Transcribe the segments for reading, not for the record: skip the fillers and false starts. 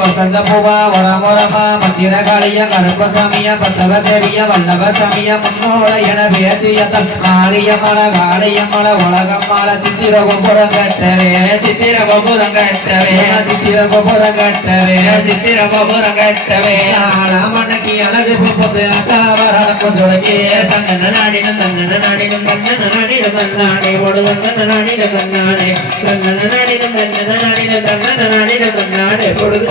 வசந்த பூவா வரமுறமா மந்திரகாளிய கருப்பசாமிய பத்தவ தேவிய வல்லவ சமய முன்னோட என பேசியத்தல் மாரியம்மள காளியம்மள உலகம்மள சித்திரகோபுரம் கட்டவே சித்திரகோபுரம் கட்டவே சித்திரகோபுரம் கட்டவே சித்திரகோபுரம் கட்டவே மணக்கி அழகு புப்பது அக்காவரள கொஞ்சொழகே தங்கன நாடினும் தங்கன நாடினும் தங்கன நாடினும் தன்னாடே ஒடு தங்கன நாடினும் தன்னாடே தங்கன நாடினும் தங்கன நாடினும் தங்கன நாடினும் தன்னாடே பொழுது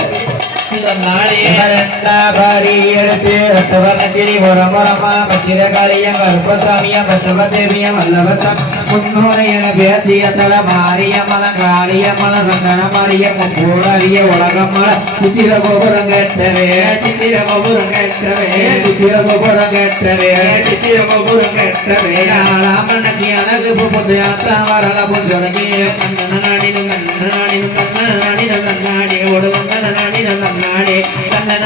பத்திரகாளிய கருப்பசாமிய பற்றவ தேவிய வல்லவசம் முன்னோரையன பேசியத்தல மாரியம்மள காளியம்மள சந்தன மாரிய முப்பூடறிய உலகம்மள சித்திர கோபுரம் கட்டவே சித்திர கோபுரம் கட்டவே சித்திர கோபுரம் கட்டவே சித்திர கோபுரம் கட்டவே நாளாமணக்கி அழகு புது அத்தாவரள புஞ்சொலகி கண்ணன நாடினும் கண்ணன நாடினும் கண்ணன நாடினும் கண்ணாடி ஒடு கண்ணன நாடினும் கண்ணாடி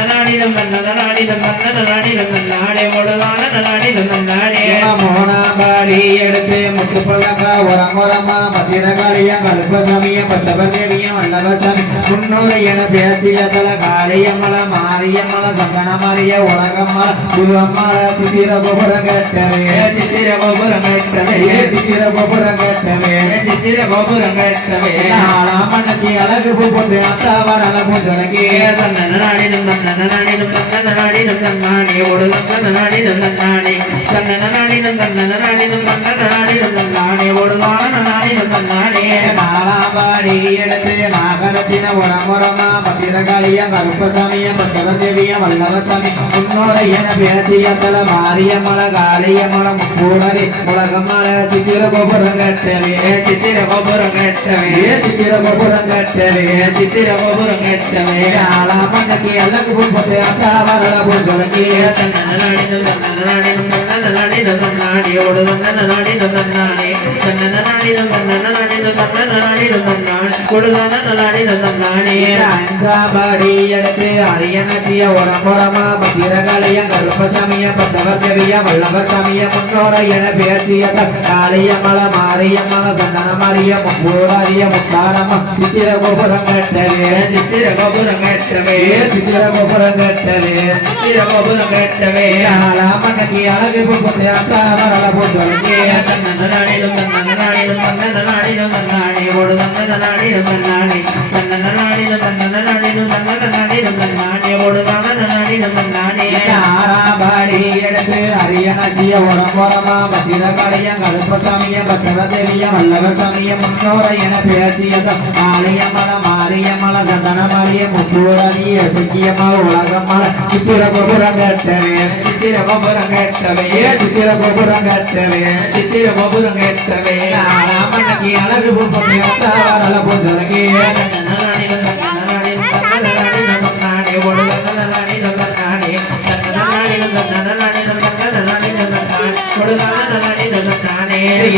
கண்ணன நாடினும் கண்ணன நாடினும் கண்ணன நாடினும் கண்ணாடி ஒடுகான நாடினும் கண்ணாடி மோனாபாடி எடுத்து முத்து பல்லக்கா உரமுரமா பத்திரகாளிய கல்பசாமிய பத்தவ தேவிய வல்லவசாமி முன்னோரை என பேசிய தல காளியம்மள மாரியம்மள சந்தன மாரிய உலகம்மள குருவம்மள சித்திர கோபுரம் கட்டவே சித்திர கோபுரம் கட்டவே சித்திர கோபுரம் கட்டவே சித்திர கோபுரம் கட்டவே நாளாமணக்கி அழகு பூப்பது அத்தாவரள பூசலகி தன்னன நாடினும் தன்னன நாடினும் தன்னன நாடினும் தன்னாடி ஒடு தன்னன நாடினும் தன்னாடி தன்னன நாடினும் தன்னன நாடினும் தன்னன நாடினும் தன்னாடி ஒடுகான நாடினும் தன்னாடி நாளாபாடி எடுத்து நாகரத்தின உரமுரமா பத்திரகாளிய கருப்பசாமிய பத்தவ தேவிய வல்லவசாமி முன்னோரை என பேசிய தல மாரியம்மள காளியம்மள முப்பூடரி உலகம்மள சித்திர கோபுரம் கட்டவே சித்திர கோபுரம் கட்டவே சித்திர கோபுரம் கட்டவே சித்திர கோபுரம் கட்டவே ஆளாமணக்கி அழகு புப்பது அத்தாவரள புஞ்சொலகி தன்னன நாடினும் தன்னன நாடினும் தன்னன நாடினும் தன்னாடி ஒடு தன்னன நாடினும் தன்னாடி தன்னன நாடினும் தன்னன நாடினும் தன்னன நாடினும் தன்னாடி ஒடு தன்னன நாடினும் தன்னாடி அஞ்சாபாடி எடுத்து அரியனசிய உரமுரமா பத்திரகாளிய கருப்பசாமிய பத்தவ தேவிய வல்லவசாமிய முன்னோரை என பேசிய காளியம்மள மாரியம்மள சந்தன மாரிய முப்பூடாரிய முத்தாரம்மா சித்திர கோபுரம் கட்டவே சித்திர கோபுரம் கட்டவே சித்திர கோபுரம் கட்டவே சித்திர கோபுரம் கட்டவே ஆளாமணக்கி அழகு புப்பது அத்தாவரள பூசலகி தன்னன நாடினும் தன்னன நாடினும் தன்னன நாடினும் தன்னாடி ஒடு தன்னன நாடினும் தன்னாடி தன்னன நாடினும் தன்னன நாடினும் தன்னன நாடினும் தன்னாடி ஒடு தன்னன நாடினும் தன்னாடி ஆறாபாடி எடுத்து அரியனசிய உரமுரமா பத்திரகாளிய கருப்பசாமிய பத்தவ தேவிய வல்லவசாமிய முன்னோரை என பேசிய காளியம்மள மாரியம்மள சந்தன மாரிய முப்பூடறிய சிக்கியம்மள உலகம்மள சித்திர கோபுரம் கட்டவே சித்திர கோபுரம் கட்டவே சித்திர கோபுரம் கட்டவே சித்திர கோபுரம் கட்டவே ஆளாமணக்கி அழகு புப்பது அத்தாவரள புஞ்சொலகி தன்னன நாடினும் தன்னன நாடினும் தன்னன நாடினும் தன்னாடி ஒடு தன்னன நாடினும் தன்னாடி தன்னன நாடினும் தன்னன நாடினும் தன்னன நாடினும் தன்னாடி ஒடு தன்னன நாடினும் தன்னாடி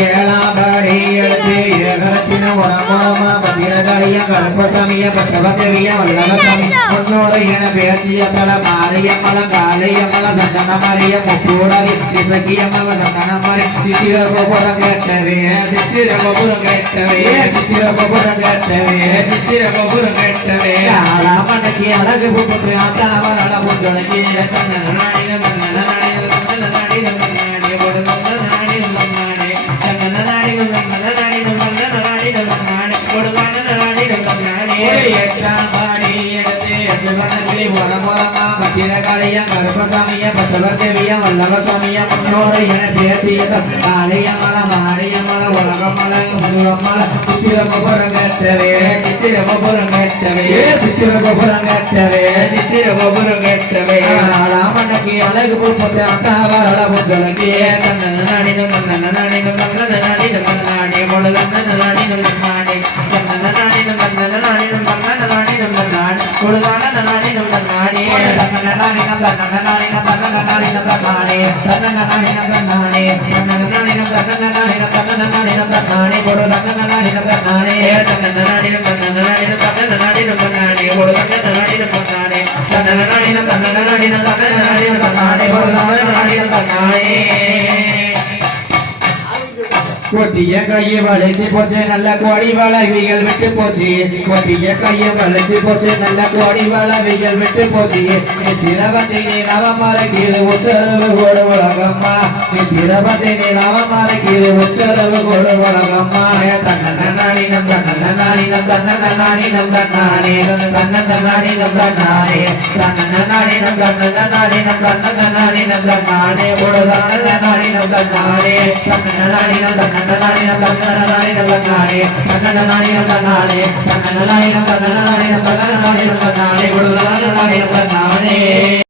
ஏழாபாடி எடுத்து ஏகரத்தின உரமுரமா பத்திரகாளிய கருப்பசாமிய பத்தவ தேவிய வல்லவசாமி முன்னோரை என பேசிய தல மாரியம்மள காளியம்மள சந்தன மாரிய முப்பூடரி இசக்கியம்மள சந்தன மாரி சித்திர கோபுரம் கட்டவே சித்திர கோபுரம் கட்டவே சித்திர கோபுரம் கட்டவே சித்திர கோபுரம் கட்டவே ஆளாமணக்கி அழகு புப்பது அத்தாவரள பூசலகி தன்னன நாடினும் தன்னன நாடினும் தன்னன நாடினும் தன்னாடி ஒடு தன்னன நாடினும் தன்னாடி தன்னன நாடினும் தன்னன நாடினும் தன்னன நாடினும் தன்னாடி ஒடு தன்னன நாடினும் தன்னாடி எட்டாபாடி எடுத்து எட்டுவனகிளி உரமுரமா பத்திரகாளிய கருப்பசாமிய பத்தவ தேவிய வல்லவசாமிய முன்னோரை என பேசிய காளியம்மள மாரியம்மள உலகம்மள முருகம்மள சித்திர கோபுரம் கட்டவே சித்திர கோபுரம் கட்டவே சித்திர கோபுரம் கட்டவே சித்திர கோபுரம் கெட்டவே ராமனுக்கு அழகு போட்டு அத்தாவர புத்தலக்கே தன்னன நாடினும் தன்னன நாடினும் தன்னன நாடினும் தன்னாடி முழு தன்னன நாடினும் தன்னாடி தன்னன நாடினும் தன்னன நாடினும் தன்னன நாடினும் தன்னாடி முழு தன்னன நாடினும் தன்னாடி தன்னன நாடினும் தன்னன நாடினும் தன்னன நாடினும் தன்னாடி தன்னன நாடினும் தன்னாடி தன்னன நாடினும் தன்னன நாடினும் தன்னன நாடினும் தன்னாடி முழு தன்னன நாடினும் தன்னாடி தன்னன நாடினும் தன்னன நாடினும் தன்னன நாடினும் தன்னாடி முழு தன்னன நாடினும் தன்னாடி தன்னன நாடினும் தன்னன நாடினும் தன்னன நாடினும் தன்னாடி முழு தன்னன நாடினும் தன்னாடி கொட்டிய கையை வளைச்சு போச்சு நல்ல கோடி வளவிகள் விட்டு போச்சு கொட்டிய கையை வளைச்சு போச்சு நல்ல கோடி வளவிகள் விட்டு போச்சு திரவத்தினே நவமரக்கீது உத்தரவு கொடு உலகம்மா திரவத்தினே நவமரக்கீது உத்தரவு கொடு உலகம்மா தன்னன நாடினம் தன்னன நாடினம் தன்னன நாடினம் தன்னானே தன்னன நாடினம் தன்னானே தன்னன நாடினம் தன்னன நாடினம் தன்னன நாடினம் தன்னானே கொடு தன்னன நாடினம் தன்னானே தன்னன நாடினம் தன்னன நாடினம் தன்னன நாடினம் தன்னானே தன்னன நாடினம் தன்னானே தன்னன நாடினம் தன்னன நாடினம் தன்னன நாடினம் தன்னானே கொடு தன்னன நாடினம் தன்னானே